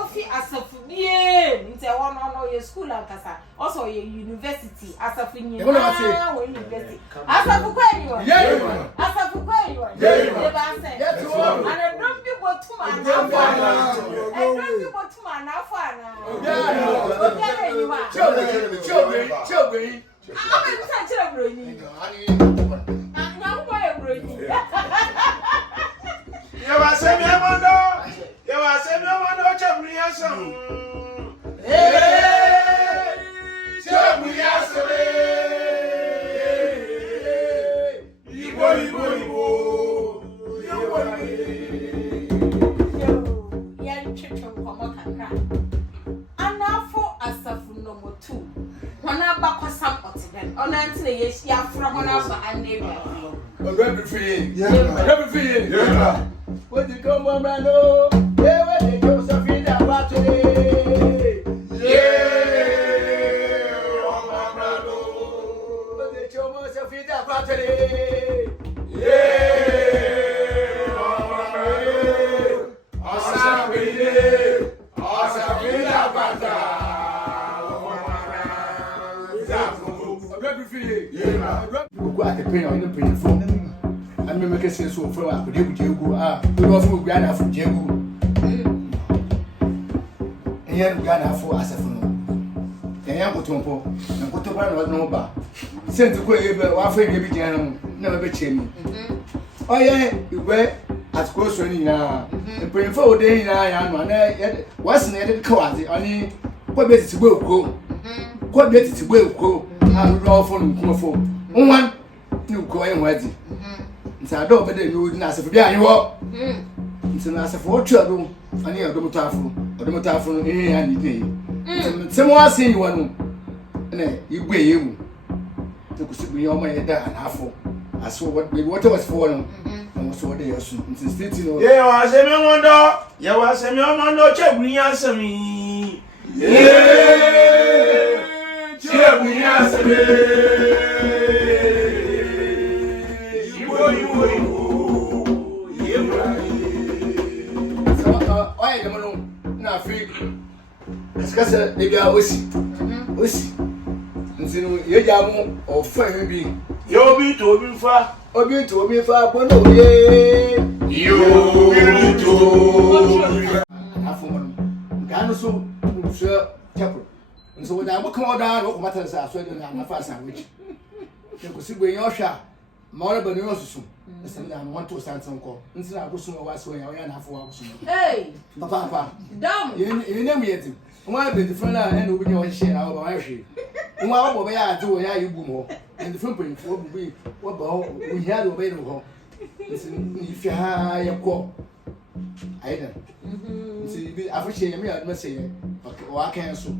Wofi Asafo nie nti e won no ye school akasa also ye university Asafo nye na we university Asafo kwa ni wa Asafo kwa ni wa ye ba say and don't be botum Anaafo and don't be botum Anaafo ana okay ni wa chogbe I'm not chere broni na kwa ye broni you are saying you are saying chabri asam chabri asam ibo yan chicho komo kakra Anaafo Asafo No2 wana ba kwasam otiben ona nti na ye afro hona ba aneria ogabi free yeah what you come on man no when they go so feel that about today yeah on my brado when they go so feel that about today yeah on my brado Asaase that bata ogabi free yeah Oguaa the pain on the pain phone I make a sense of flower, but you go, you offer Ghana for Jago. And yet, Ghana for Asafo. And Yanko Tompo, and put up no bar. Sent to go, offering every general, never be chimney. Oh, yeah, you were at grocery now. And praying for a day in I wasn't added quasi, only what best to go. What better to go, I would offer for one new coin wedding. I don't bet you didn't ask for you. It's an Asafo trouble, and you're the Motafo, any day. Someone seen one, and you weigh you. You could see me on my head and half. I saw what was falling, and was what they are soon. Yeah, I said, no wonder. You are saying, no wonder, check me answer me. Yeah, check me answer me. Discuss it, maybe I wish. And so you jam or friend be. You'll be to me far, or be to me far, but no, you to Ghana so, sir, Chapel. And so when I will come out down, what matters are so that I'm a fast sandwich. You could see where you're shot. More than you also. I want to stand some call. Instead of going to was where I am for. Hey, Papa, damn, you know me. Why be the friend and open your share out of my share? Why will I do a you boom? And the footprint will be what we had available. If you have your call, I don't see. I appreciate me. I must say, okay, or I cancel.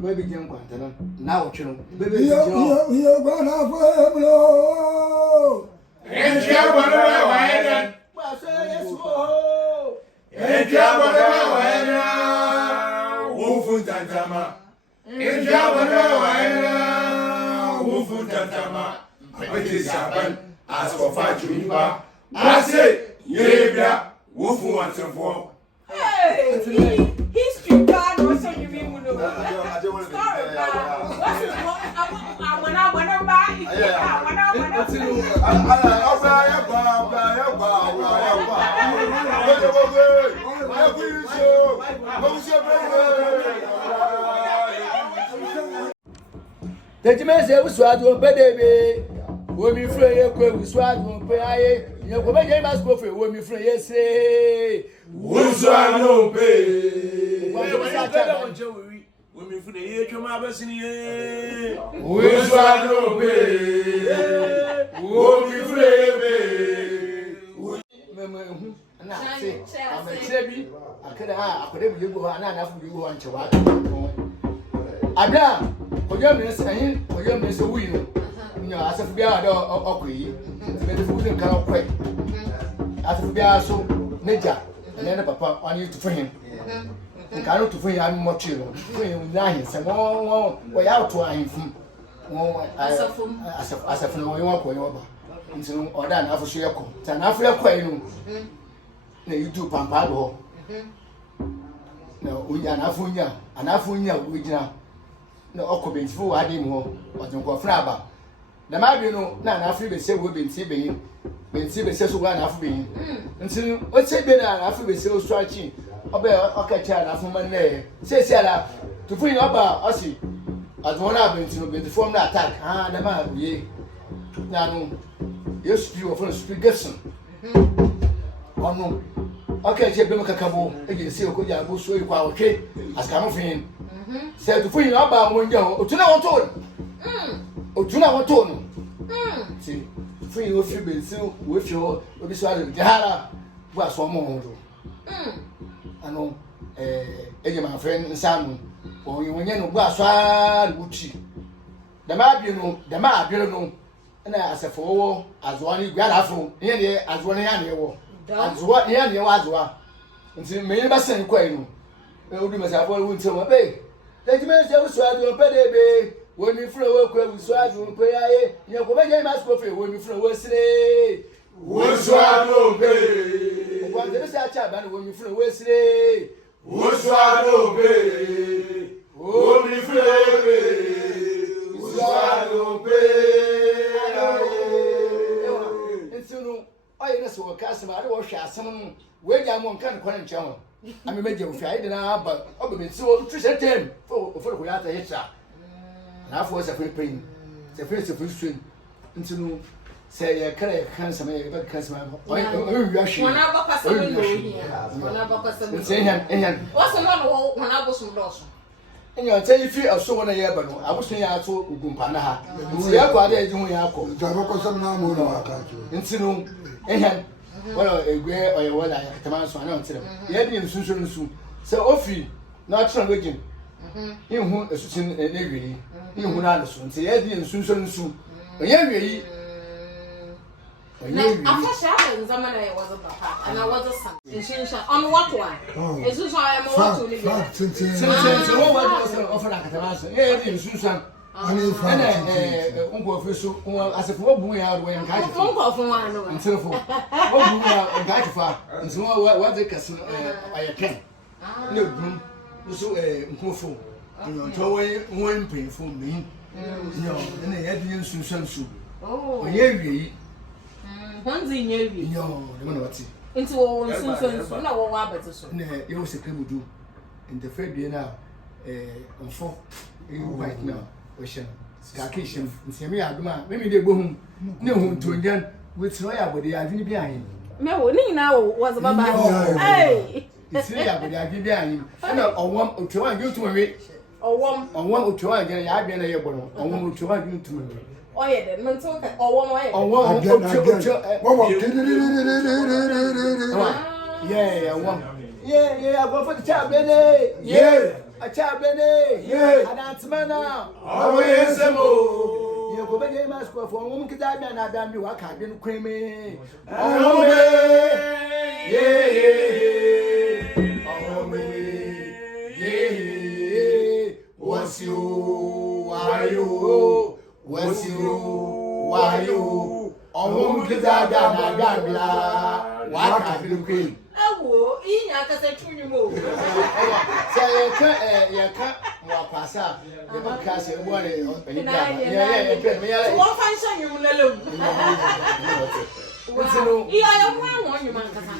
Baby, young one, now, baby, you're gonna have a and Jabba, and Jabba, Wufu Tantama, and Jabba, Wufu Tantama, it is Japan, as for Fajuniba, I say, yeah, Wufu once and for. Hey, history card was so you mean, I don't want to the Jamaican was swallowed on baby. When we free, we swallowed on pay. You go back, must go for when we free. Yes, say, we swallow pay. When we free, you come up as in here. We swallow pay. When we free, I'm a chubby. I could have you go on enough you go on to Ada, for your miss, and for your miss, a wheel. You know, as if we are okay, the food and cannot quit. As if we are so major, and then papa on you to frame. And cannot to frame, I'm more chill. Frame nice and more way out to him from Asafo no we walk over. Into or than Anaafo so yeko. Anaafo yeko na YouTube pampa go na onya Anaafo nya wogina na okobentifu wade mu ho otonko fra aba na ma bi no na Anaafo be se wo benti be se so wa Anaafo be nti o se be na Anaafo be se o strachi obe okacha Anaafo man na se ala to fu ni oba osi adwona benti no benti form na attack da ma ye na no yes bi wo for speak Gerson ono okay je be makakabo e se ko ja bo so yi kwa oke askamo fin se to fu ni oba won ja otuna woto otuna woto no si fu ni o fi be se wo fi ho obi so ale jahara bo aso mo ho do ano eje ma friend nsanu o yi wonye no bo aso a wuti da ma bi no na Asafo wo azoa ni gwa afo ye de azoa ne ya ne wo azoa ye ne wo azoa nti me ba sen kwa inu odi Asafo wo nti mo be de jime se wo so azoa pe de be wo mi fro wo kwa wo so azoa pe aye nye ko be je ma sko fe wo mi fro wo sire wo so azoa pe ko de se acha ba no wo mi fro wo sire wo so azoa pe wo mi fro wo so azoa pe oye na so kasema ade wo hwe asem no we ja mo nkan ko nche ho ame meje wo hwe ide na aba obe me si wo trise tem for ko ya ta hitra na afo se free pain se free swing ntinu se ye kare kan sama ye ba kan sama oye wi ahwe wana ba kwasa mo lo hia wana ba kwasa mo se enyan wo so no wana bo sum do so enyan te ifi aso wona ye ba no abosun ya ato ugumpa na ha nti ya kwa ade eji ho ya akọ ja ba kwasa na mo na aka ntinu ehan wala egwe oye wala ya katama so ana ntire ye bi nsunsu se ofi na atro wegin ihu esusin ne wi ihu na so nti ye bi nsunsu onye wi na afasha nzama na ye was papa and I was a son inshinsa on what one esusu I am what to live since what was offer na katama so ye bi nsunsu unko feso Asafo bu ya do yan ka ji unko fun wa no ntefo o bu ya ga ji fa nso wa de kas aye ken na brum so nkofo nyo to won mpefo mi nyo na ya di nsunsu onye wi honzi nye wi nyo de mo wati nti wo nsunsu na wo wa abete so na ye wo sekrebudu in the bi na mfo right now ocean skakation nsemi aduma memi de gbohum ne hu tonjan wetiro ya bode ya vini bi ayin me wo ni na wo was baba hey itiro ya bode ya vini bi ayin na owom otwa ngi otumawe owom otwa ngi ya abia na ye bono owom otwa ngi otumawe oye de mento ka owom oye owom yeah owom yeah agofo ti cha bene yeah acha bene anatsmana awo yesemo ye go beje masko fo won kita bia na bia mi wa ka bi no kweme awo be ye awo be ye wasiu wayo awo kita bia na bia wa ka bi no kweme awo inya akasa twunyumo say ye ka mo kwasa ye ba ka se bo re ye wo function nyum na lem iya ya mo anwo nyum akasa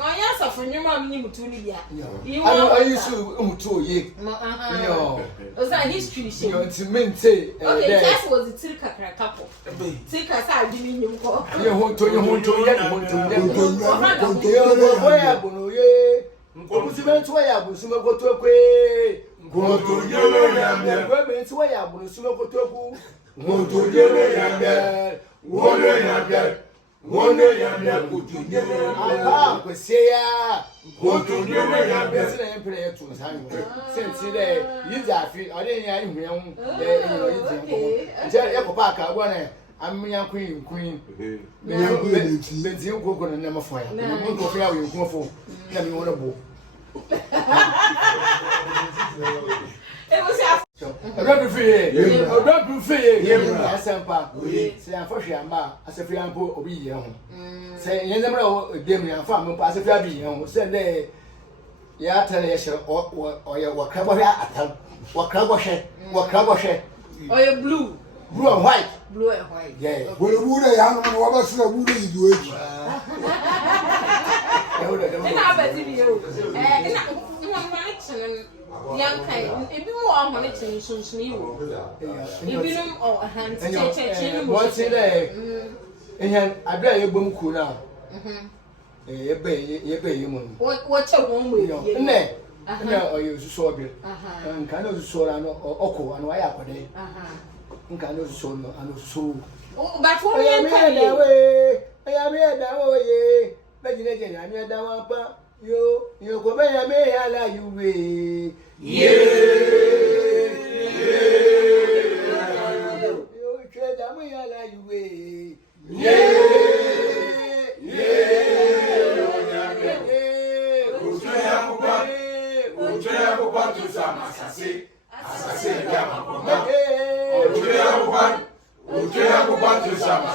oya Asafo nyum am ni mutu ni bia ayi su mutu ye yo oza history she yo ntimente okay that was the tilka couple tilka sa adini nyum ko ye honto oya bono ye obusibentu oya busuma kotokwe ngoto yele yambe gbebentu oya busuma kotoku ngoto yele yambe wone yambe kutujele apa kweseya ngoto yele yambe sina empire yetu nsanyo sensi de yizafi ode nya ihunyan yizi ye ko pa ka gwana amnya queen benzi ukoko na nema foya ngo fya we nkofo na mi wona bo Don't be free. Don't be free. Asempa. Say unfortunately amba Asafo ampo obi ye ho. Say yen dem dem yan fa ampo Asafo abi ye ho. Say dey ya tell ye share o ye wakrabo hwe atam. Wakrabo hwe. O ye blue. Blue and white. Blue and white. Yeah. Well, would I have no other say would you do it? Ina abati yo. Ina manage young kind. If you want to manage sunsun you. Ibinum o hand che. What say there? Ehan abia ye bom ku na. Ye be you mun. What che won we. Ne. Na o ye suso obi. Nka na suso ra no okọ anu aya akode. Nka na suso no anu so. But for me kan ye. Aya me da o ye. Bejine je nya me da wa pa. Yo ko be ya me ya la you we. Yo che da me ya la you we. Ojuya to some Asaase gama koma. Ojuya to some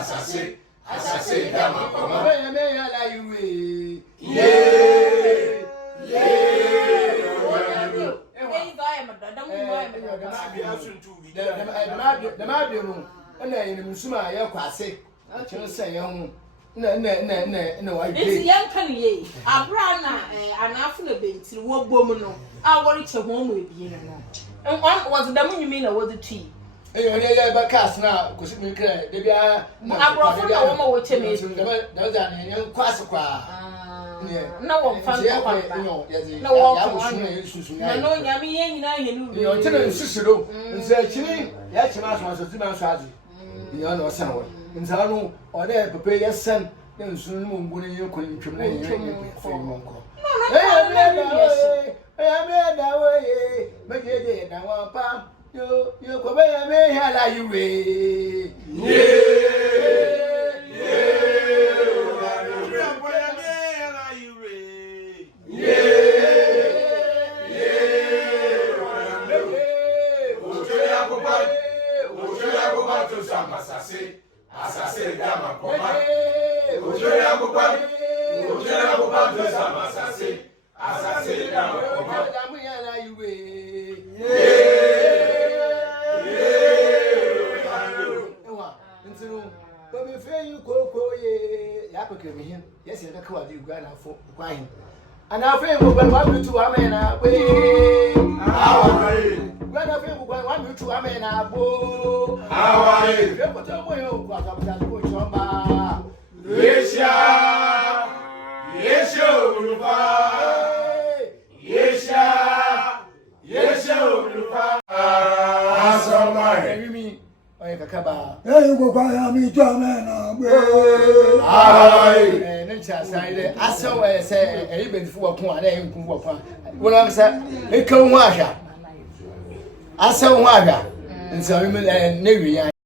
Asaase gama koma. Me ya la you we. The might be room, and then in Musuma, your quasi, I shall say, young. No, it's young can ye. A brana, Anaafo bent to what woman. I worry to home with you. And one was the moon you mean, or was the tea? Yeah, but cast now, because we can. They are. I brought from a woman with me. Those are young quasi. No one found no yummy, you're telling Cicero, and say, Chili, that's my was a 2 months. You know, someone. In Zano, or there, prepare your son, then soon when you couldn't terminate your uncle. I am that way, but you did that one, Pam. You come away, may have you. Asaase gama koma. Ojuya to some Asaase gama koma. But if you go, yes, you're not quite you got for crying. And I feel when one to a man, I wait. When I feel when one to a man, I go. You go buy me to a man. I saw I say, even for a point, I ain't come upon. Well, I'm saying, it come water. I saw water, and so I'm a